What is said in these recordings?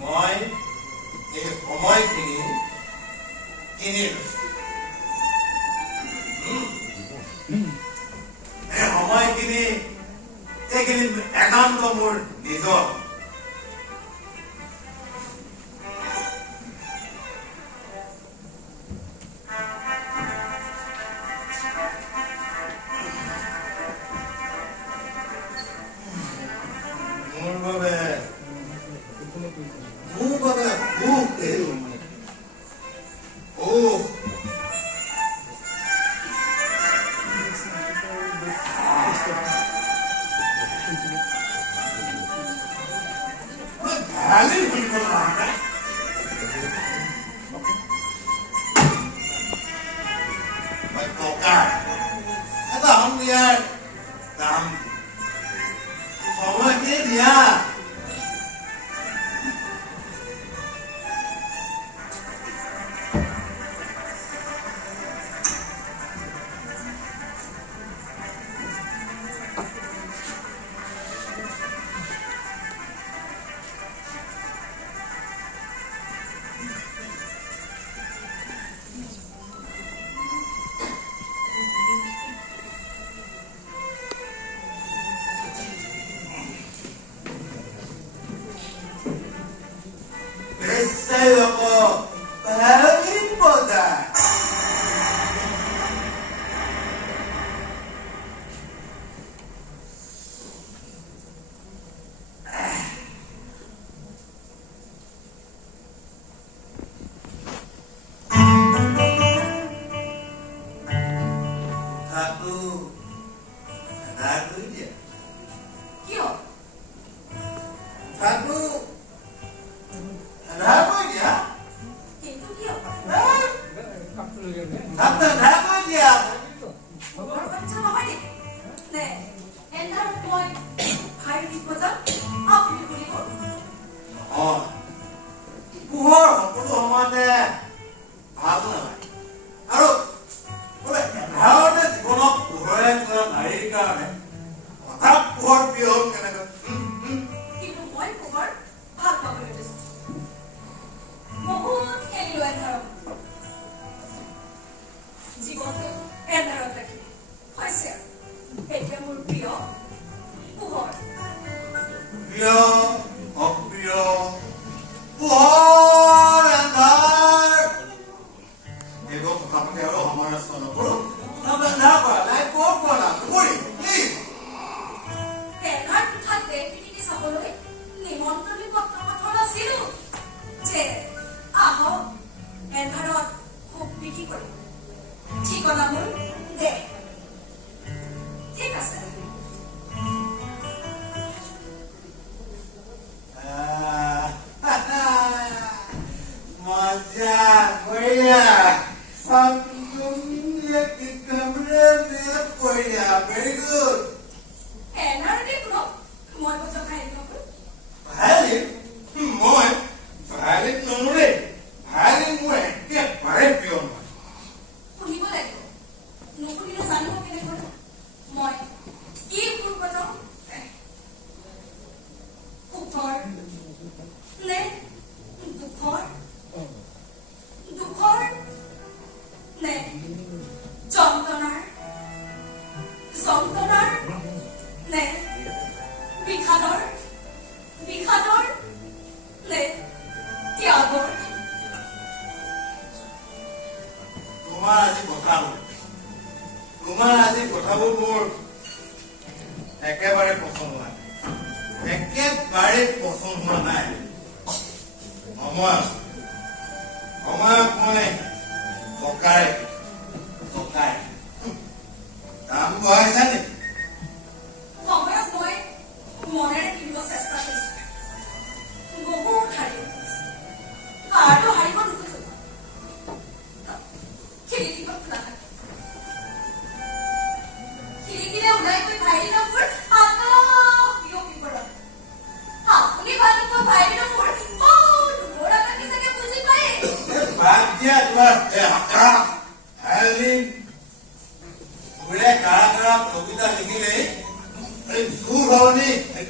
মই এই সময়খিনি কিনি লৈছো। এই সময়খিনি এইখিনি একান্ত মোৰ নিজৰ।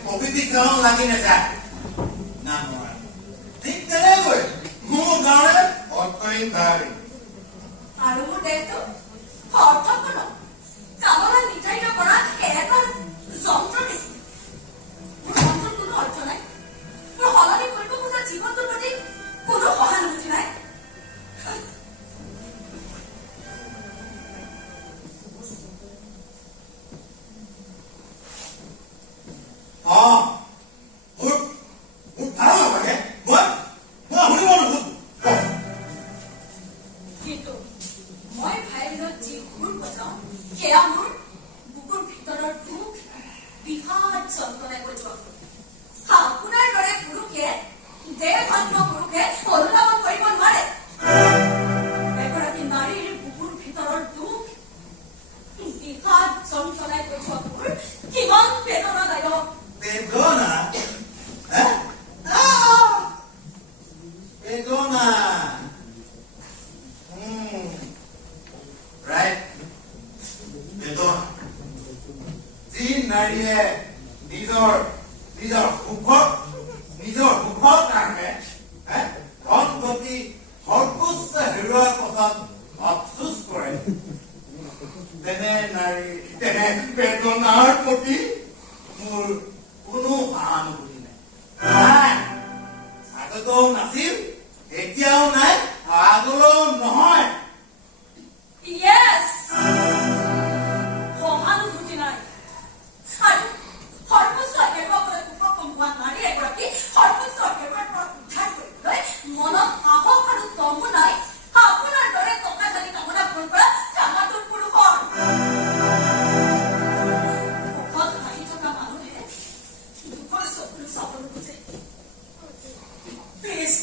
প্ৰকৃতি তেওঁ লাগি নাযায় না নোৱাৰে ঠিক তেনেকৈ মোৰ গাঁৱৰে অৰ্থহীন ভাৰী আৰু মোৰ দেহটো অৰ্থপূৰ্ণ কামনা নিৰ্ধাৰিত কৰা এটা যন্ত্ৰ নেকি মোৰ মনটোৰ কোনো অৰ্থ নাই মোৰ সলনি কৰিব খোজা জীৱনটোৰ প্ৰতি কোনো সহানুভূতি নাই কিন্তু মই ভাইলিনত যি সুৰ বজাওঁ সেয়া মোৰ বুকুৰ ভিতৰৰ দুখ বিষাদ যন্ত্ৰণাই বজোৱা আপোনাৰ দৰে পুৰুষে দেহভাগ্য পুৰুষে অনুধাৱন কৰিব নোৱাৰে এগৰাকী নাৰীৰ বুকুৰ ভিতৰৰ দুখ বিষাদ যন্ত্ৰণাই বজোৱা মোৰ কিমান বেদনাদায়ক বেদনা বেদনা right বেদনা যি নাৰীয়ে নিজৰ সুখৰ কাৰণে ধন গতি সৰ্বোচ্চ হেৰুৱাৰ পাছত আফচোচ কৰে তেনে নাৰী তেনে বেদনাৰ প্ৰতি মোৰ কোনো সহানুভূতি নাই আগতেও নাছিল এতিয়াও নাই আগলৈও নহয় Yes! সহানুভূতি নাই আৰু সৰ্বোচ্চ একেবাৰে উপক্ৰম হোৱা নাৰী এগৰাকী সৰ্বোচ্চ একেবাৰে পৰা উদ্ধাৰ কৰিবলৈ মনত সাহস আৰু দমো নাই আপোনাৰ দৰে টকাধাৰী কামনা পূৰণ কৰা কামাতুৰ পুৰুষৰ মুখত হাঁহি থকা মানুহে দুখৰ চকুলো চাব নোখোজে প্লিজ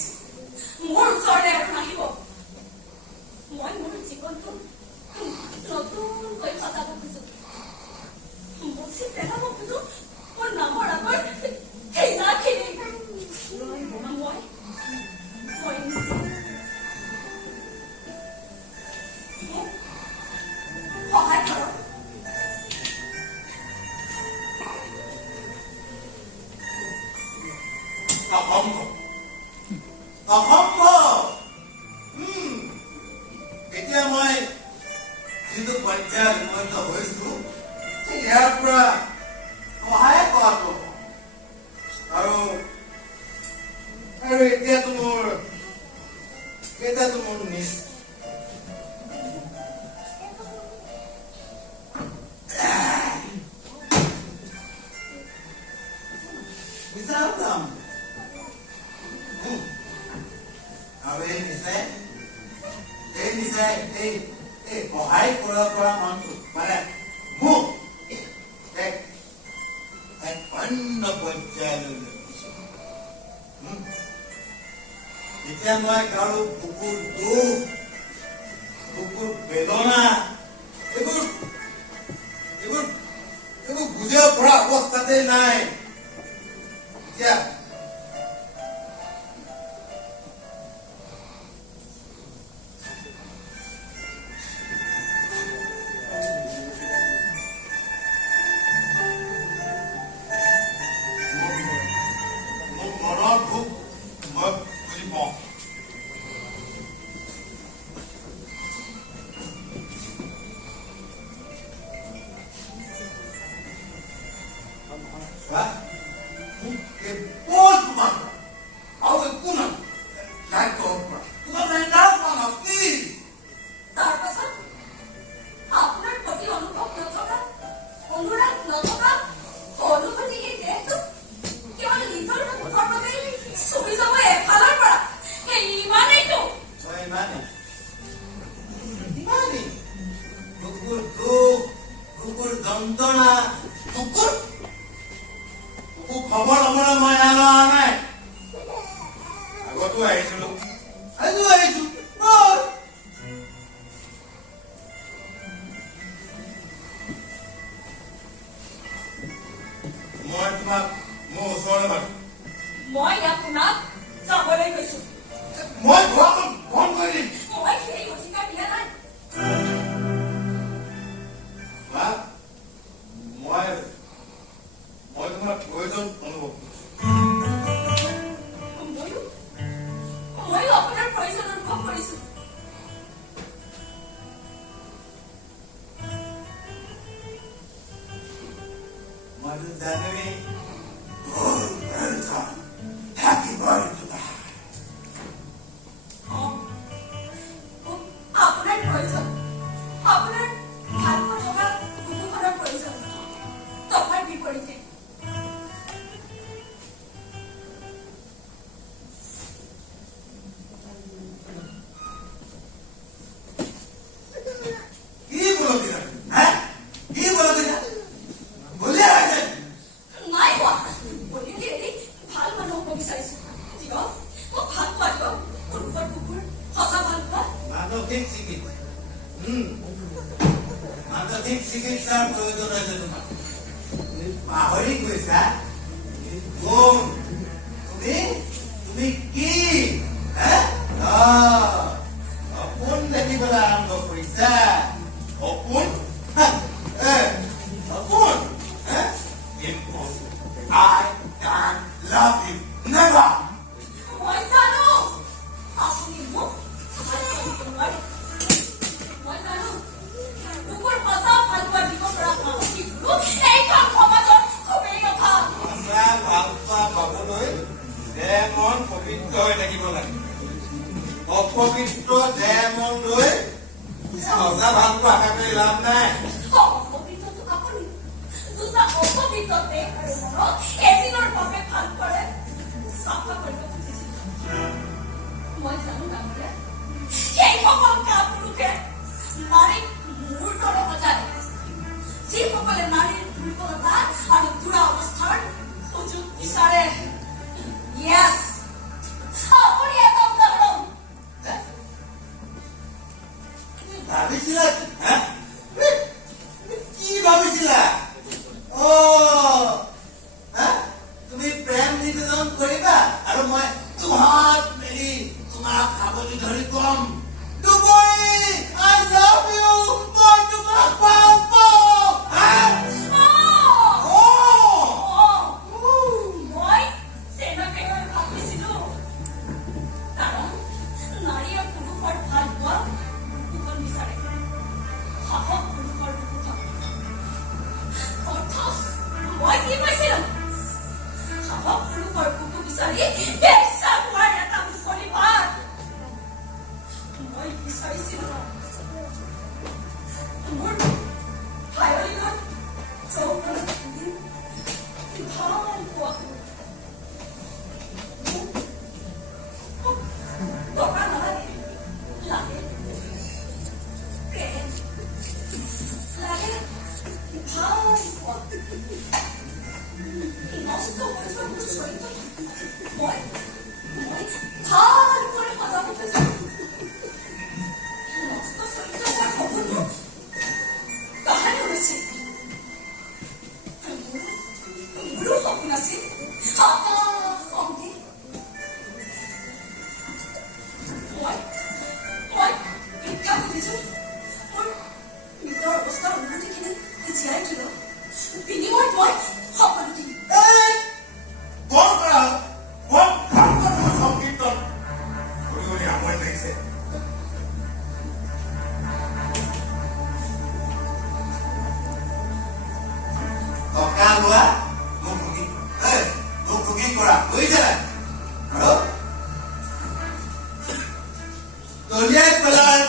মোৰ ওচৰলৈ আৰু নাহিব মই মোৰ জীৱনটো নতুনকৈ সজাব খোজো মুচি পেলাব খোজো মোৰ নামৰ আগৰ ঘৃণাখিনি মই নিজে মোক সহায় কৰক অসম্ভৱ এতিয়া মই যিটো পৰ্যায়ত উপনীত হৈছো ইয়াৰ পৰা সহায় কৰাটো আৰু এতিয়াতো মোৰ বিচাৰ যাম আৰু এই নিচাই সহায় কৰিব পৰা মনটো মানে মোক এক অন্য পৰ্যায়লৈ এতিয়া মই কাৰো বুকুৰ দুখ বুকুৰ বেদনা এইবোৰ বুজিব পৰা অৱস্থাতে নাই এতিয়া যন্ত্ৰণা কুকুৰ খবৰ ল'বলৈ মই লোৱা নাই আগতো আহিছিলো আজিও আহিছো মই তোমাক মোৰ ওচৰলৈ মাতো মই আপোনাক যাবলৈ গৈছো মই ঘৰখন বন্ধ কৰি দিম মই সেই অধিকাৰ দিয়া নাই মই তোমাক কৈ প্ৰয়োজন অনুভৱ কৰিছো। ময়ো আপোনাৰ প্ৰয়োজন অনুভৱ কৰিছো। মইতো জানোৱেই মোৰ প্ৰয়োজন থাকিবই তোমাৰ। আপোনাৰ প্ৰয়োজন, আপোনাৰ ভালকৈ থকা কুকুৰখনৰ প্ৰয়োজন। তোমাৰ বিপৰীতে কি বলতি না হ্যাঁ কি বলতি না বলিয়া আছে নাই হোৱা। বলিলে এৰি ভাল মানুহ হ'ব বিচাৰিছো। দিয়ক মোক ভাল পোৱা দিয়ক। কুকুৰ কুকুৰ সঁচা ভাল পোৱা। মানসিক চিকিৎসা মানসিক চিকিৎসাৰ প্ৰয়োজন আছে তোমাৰ। তুমি পাহৰি গৈছা কোন তুমি তুমি কি সপোন দেখিবলৈ আৰম্ভ কৰিছা। সপোন সপোন I can't love you never. মই জানো আপুনি মোক ভাল কৰিব নোৱাৰে। মই জানো কুকুৰ সঁচা ভাল পোৱা দিব পৰা সাহসীবোৰো এইখন সমাজত খুবেই অভাৱ। সঁচা ভাল পোৱা পাবলৈ দেহ মন পবিত্ৰ হৈ থাকিব লাগে। অপবিত্ৰ দেহ মন লৈ সঁচা ভাল পোৱা আশা কৰি লাভ নাই। অপবিত্ৰটো আপুনি দুটা অপবিত্ৰ দেহ আৰু মনক এদিনৰ বাবে ভাল কৰে চাফা কৰিব খুজিছিল। মই জানো ডাঙৰীয়া সেইসকল কাপুৰুষে নাৰীক মোৰ দৰে সজায়, যিসকলে নাৰীৰ দুৰ্বলতা আৰু বুঢ়া অৱস্থাৰ সুযোগ বিচাৰে। Yes, আপুনি এটা উদাহৰণ। ভাবিছিলা কি ভাবিছিলা? তুমি প্ৰেম নিবেদন কৰিবা আৰু মই দুহাত মেলি তোমাক সাৱটি ধৰি কম ডুবৰি I love you, মই তোমাক ভাল পাওঁ। মই তেনেকৈ ভাবিছিলো। কাৰণ নাৰীয়ে পুৰুষৰ ভাল পোৱা কুকুৰ বিচাৰে, সাহস পুৰুষৰ কুকুৰ। অথচ মই কি কৈছিলো? সাহস পুৰুষৰ কুকুৰ বিচাৰি বেচা হোৱাৰ এটা মুকলি বাট। মই বিচাৰিছিলো মোৰ ভায়লিনত চৌকত ভাল পোৱা টকা নালাগে, লাগে প্ৰেম, লাগে ভাল পোৱা। নষ্ট হৈ যোৱা মোৰ চৰিত্ৰ মই ভাল কৰি সজাব খুজিছো। নষ্ট চৰিত্ৰ হোৱাৰ সপোনটো কাহানি হৈছিল। মোৰো সপোন আছিল সংগী। মই ভিক্ষা খুজিছো মোৰ নিজৰ অৱস্থাৰ উন্নতিখিনি জীয়াই কিয় বিনিময়ত মই সকলো দিম। বৰ কৰা বৰ ভালকৈ সংকীৰ্তন কৰিবলৈ আমনি লাগিছে। টকা লোৱা মোক ভোগী কৰা বুজিছে আৰু দলিয়াই পেলাই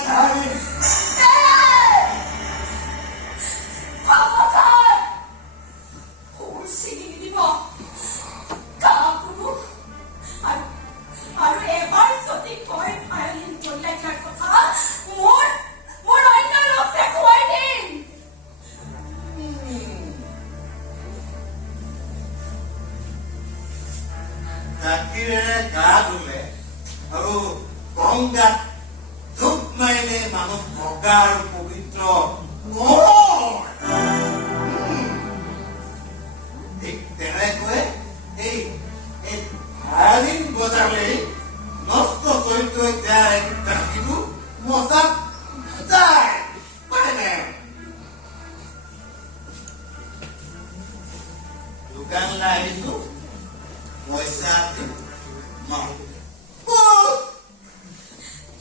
আৰু এবাৰ যদি কয় ভায়লিন জলিয়াই দিয়াৰ কথা মোৰ অন্য লোক দেখুৱাই দিম। গাখীৰেৰে গা ধুলে আৰু গংগাত ধূপ মাৰিলে মানুহ বগা আৰু পবিত্ৰ ঠিক তেনেকৈ এই ভায়লিন বজালেই নষ্ট চৰিত্ৰ গাখীৰটো মচাত যায় পাৰে নাই। দোকানলৈ আহিছো পইচা দিম বছ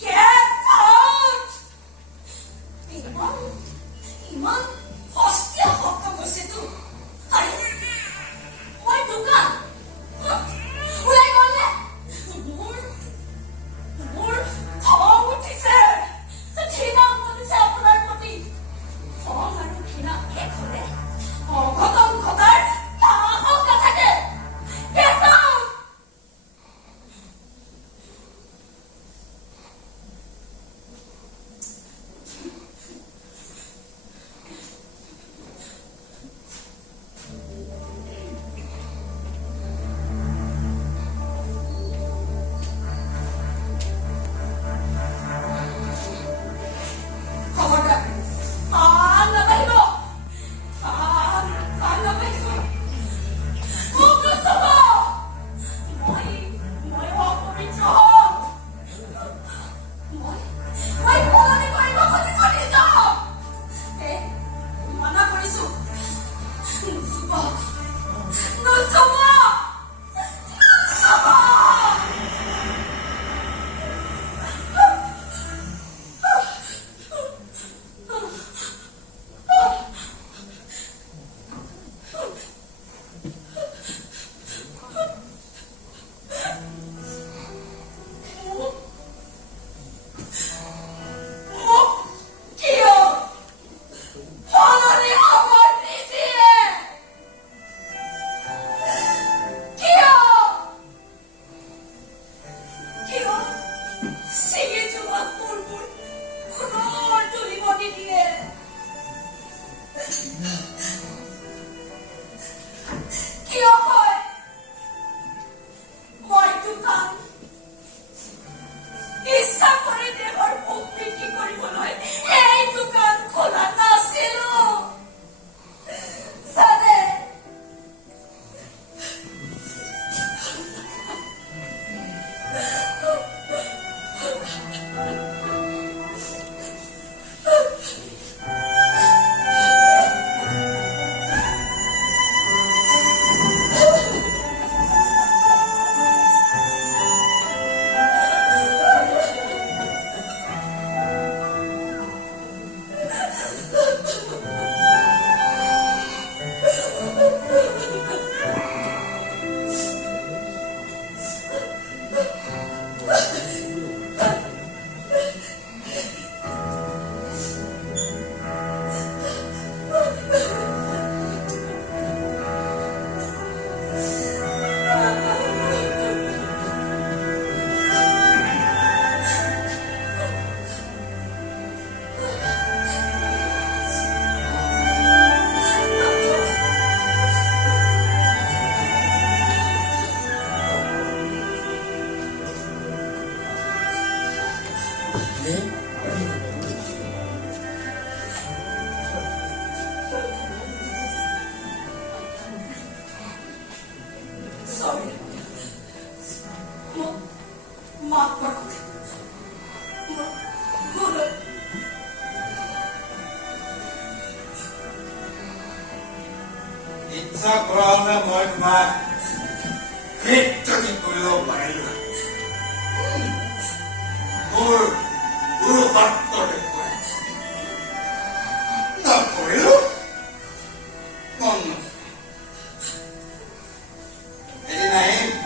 Get out! ইমান সস্তীয়া শব্দ কৈছেতো আৰে মই দোকান ওলাই গ'লে মোৰ খং উঠিছে ঘৃণা উঠিছে আপোনাৰ প্ৰতি খং আৰু ঘৃণা শেষ হ'লে অঘটন ঘটাৰ সাহস নাথাকে Get out! খবৰদাৰ নাবাঢ়িব নাবাঢ়িব মোক নচব মই অপবিত্ৰ হ'ম মই সলনি কৰিব খুজিছো নিজক মানা কৰিছো নুচুব নুচুব ইচ্ছা কৰি দেহৰ মুখ বিক্ৰী কৰিবলৈ এই দোকান খোলা নাছিলো জানে Sorry. মাফ কৰুন বলুন ইচ্ছা কৰা হ'লে মই তোমাক ফিট কৰিব পাৰিলো মোৰ গুৰুত্ব দেখুৱাই নকৰিলো মন এদিন আহিম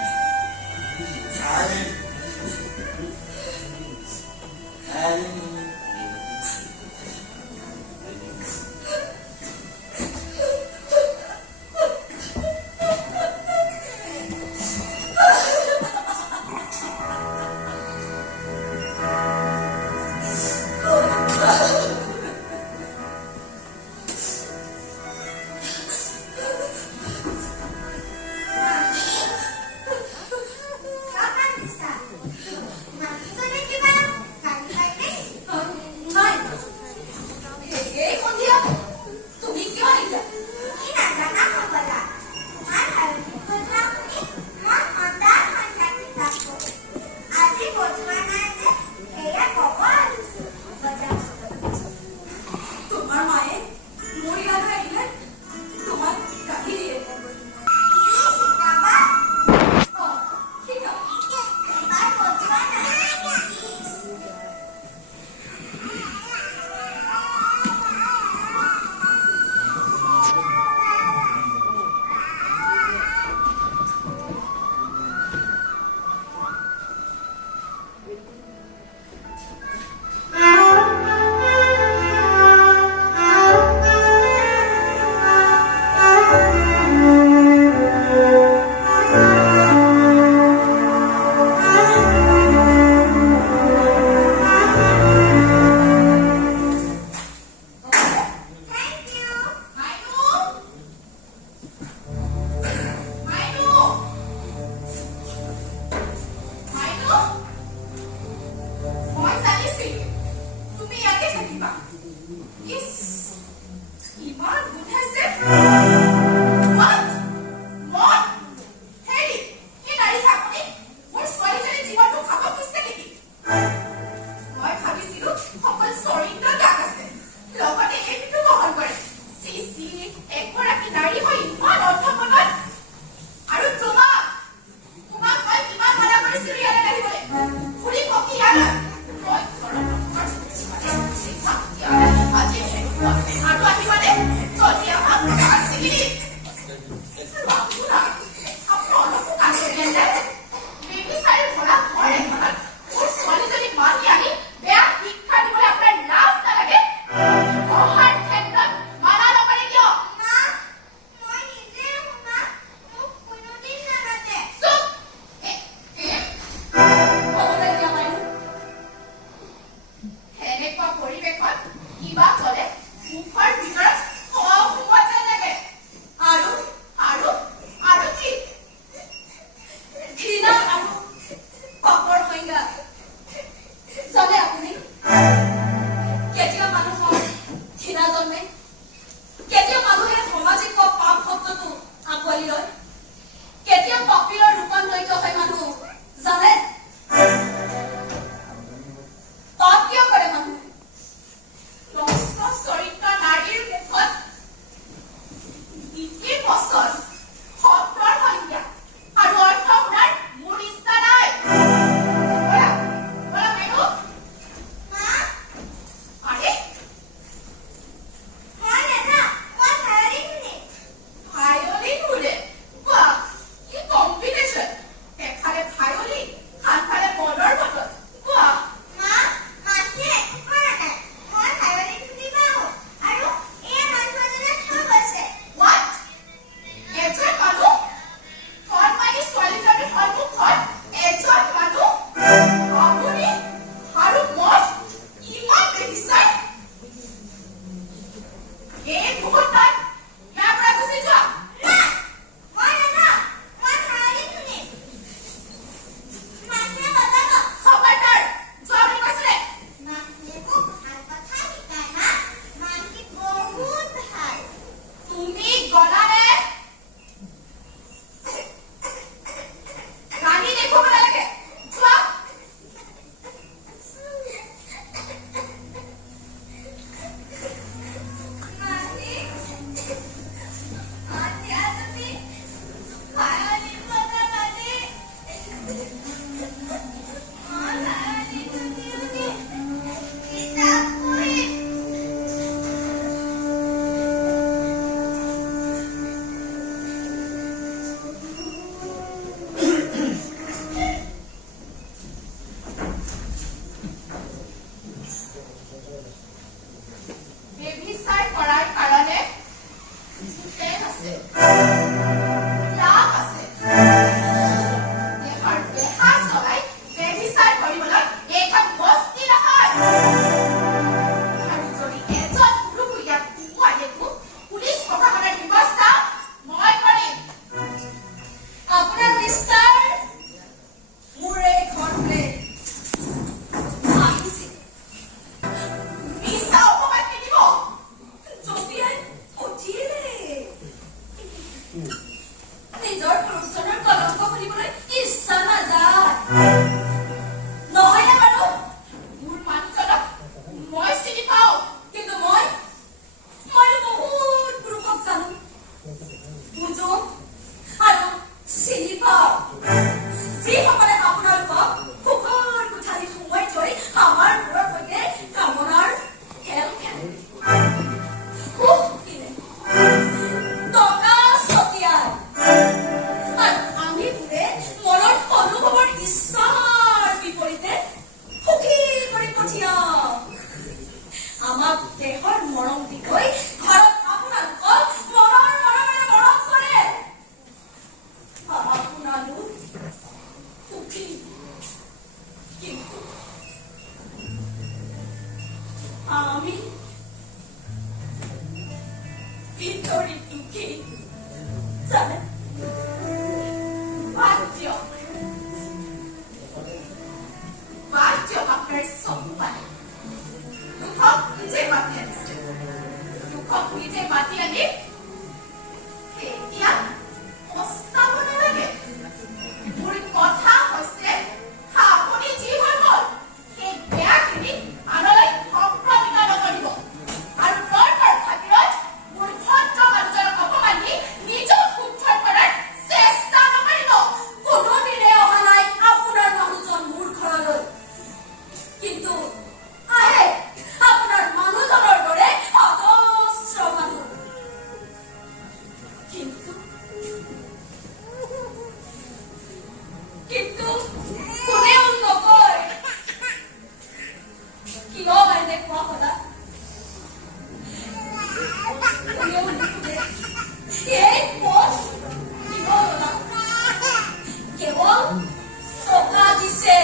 টকা দিছে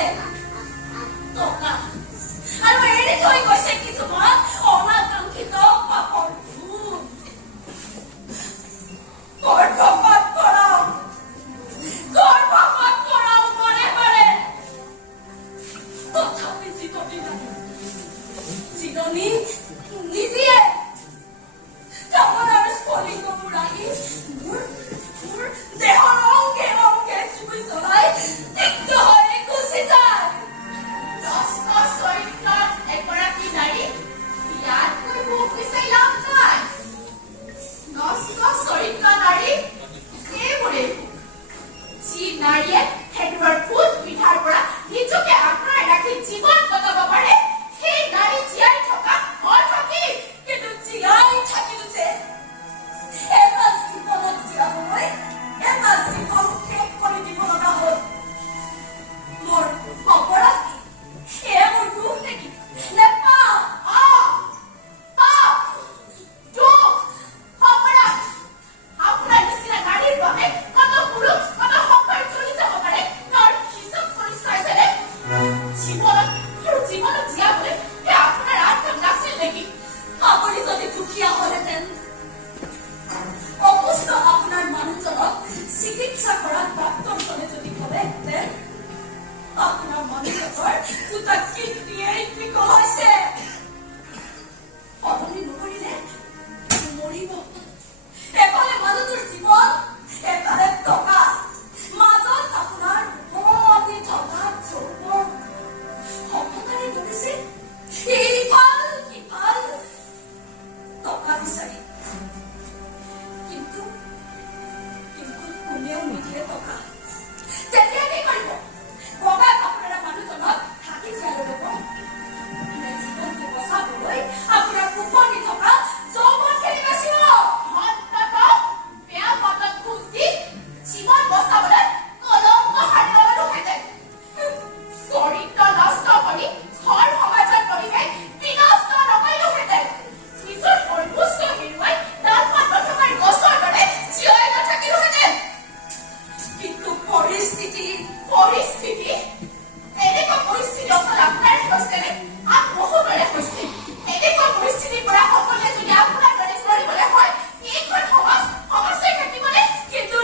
টকা আৰু এৰি থৈ গৈছে কিছুমান অনাকাংক্ষিত পাপৰ ভূত গৰ্ভপাত কৰাও মনে মনে তথাপি জিতনি লাগে জিৰণি নিদিয়ে কামনাৰ স্ফলিংগবোৰ আহি মোৰ দেহৰ অংগে অংগে চুই জ্বলাই তিক্ত হৈ গুচি যায় নষ্ট চৰিত্ৰত এগৰাকী নাৰী ইয়াতকৈ মুখ বিচাৰি লাভ নাই নষ্ট চৰিত্ৰ নাৰী সেইবোৰেই যি নাৰীয়ে সেইবোৰৰ ফুট পিঠাৰ পৰা নিজকে আঁতৰাই ৰাখি জীৱন কটাব পাৰে সেই নাৰী জীয়াই থকা অৰ্থ কি কিন্তু জীয়াই থাকিলো যে এটা জীৱনত জীয়াবলৈ এটা জীৱন শেষ কৰি দিব লগা হ'ল মোৰ অপৰাধ কি এয়া মোৰ দুখ নেকি নে পাপ পাপ দুখ অপৰাধ আপোনাৰ নিচিনা নাৰীৰ বাবে কত পুৰুষ কত সংসাৰ চলি যাব পাৰে তাৰ হিচাপ পৰিচয় যেনে জীৱনত জীয়াবলৈ সেই আপোনাৰ আৰ্থ নাছিল নেকি আপুনি যদি দুখীয়া হলেহেঁতেন অসুস্থ আপোনাৰ মানুহজনক চিকিৎসা কৰা ডাক্তৰজনে যদি কলেহেঁতেন আপোনাৰ মানুহজনৰ দুটা কিডনীয়ে বিকল হৈছে সলনি নকৰিলে মৰিব এফালে মানুহটোৰ জীৱন এফালে টকা মাজত আপোনাৰ উভতি থকা যৌৱন সফলতাৰে দৌৰিছে ইফাল সিফাল টকা বিচাৰি কিন্তু কোনেও নিদিয়ে টকা তেতিয়া কি কৰিব বগা কাপোৰেৰে মানুহজনক ঢাকি থৈ ল'ব নে জীৱনটো বচাবলৈ আপোনাৰ উপনি থকা যৌৱনখিনি বাচিব অন্ততঃ বেয়া পথত খোজ দি জীৱন বচাবলৈ কলংক সাৰি ল'লোহেঁতেন চৰিত্ৰ নষ্ট কৰি ঘৰ সমাজৰ পৰিৱেশ বিনষ্ট নকৰিলোহেঁতেন নিজৰ সৰ্বোচ্চ হেৰুৱাই ডালপাত নথকাৰ গছৰ দৰে জীয়াই নাথাকিলোহেঁতেন কিন্তু পৰিস্থিতি এনেকুৱা পৰিস্থিতি অকল আপোনাৰ হৈছেনে আন বহুতৰে হৈছে এনেকুৱা পৰিস্থিতিৰ পৰা সকলোৱে যদি আপোনাৰ দৰে কৰিবলৈ হয় এইখন সমস্যাই থাকিবনে কিন্তু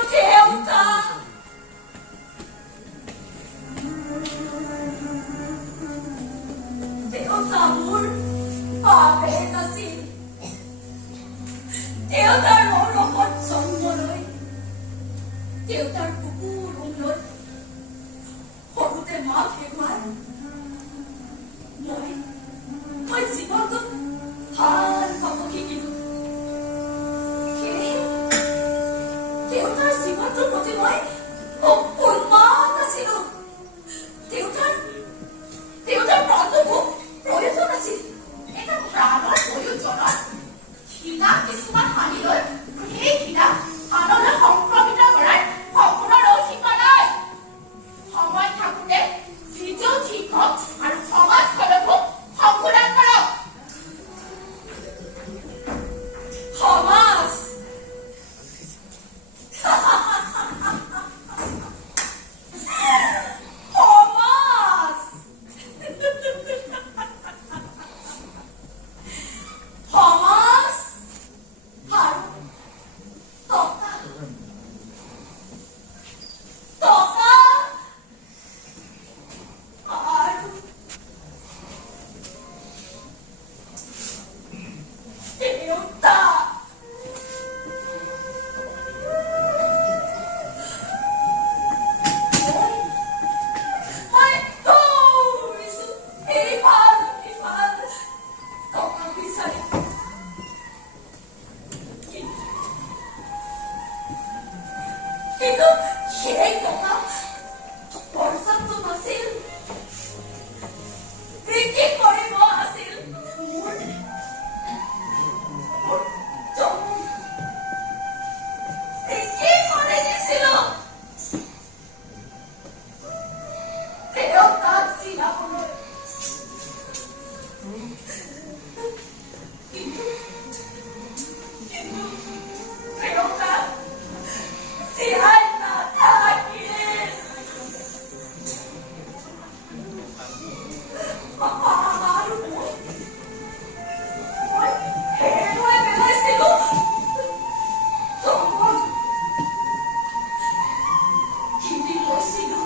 দেউতা মোৰ পাপে নাছিল দেউতাৰ অৰহত জন্মলৈ দেউতাৰ কুকুৰ ৰুমলৈ সৰুতে মা হেৰুৱাই মই জীৱনটোত ভাল পাব শিকিলো দেউতাৰ জীৱনটোৰ প্ৰতি মই উন্মাদ আছিলো দেউতাৰ প্ৰাণটো মোক প্ৰয়োজন আছিল এটা প্ৰাণৰ প্ৰয়োজনত ঘৃণা কিছুমান সানি লৈ সেই ঘৃণা আনলৈ সংক্ৰমিত কৰাৰ সম্পূৰ্ণ অধিকাৰ নাই সময় থাকোঁতে নিজেও ঠিক কৈছিলো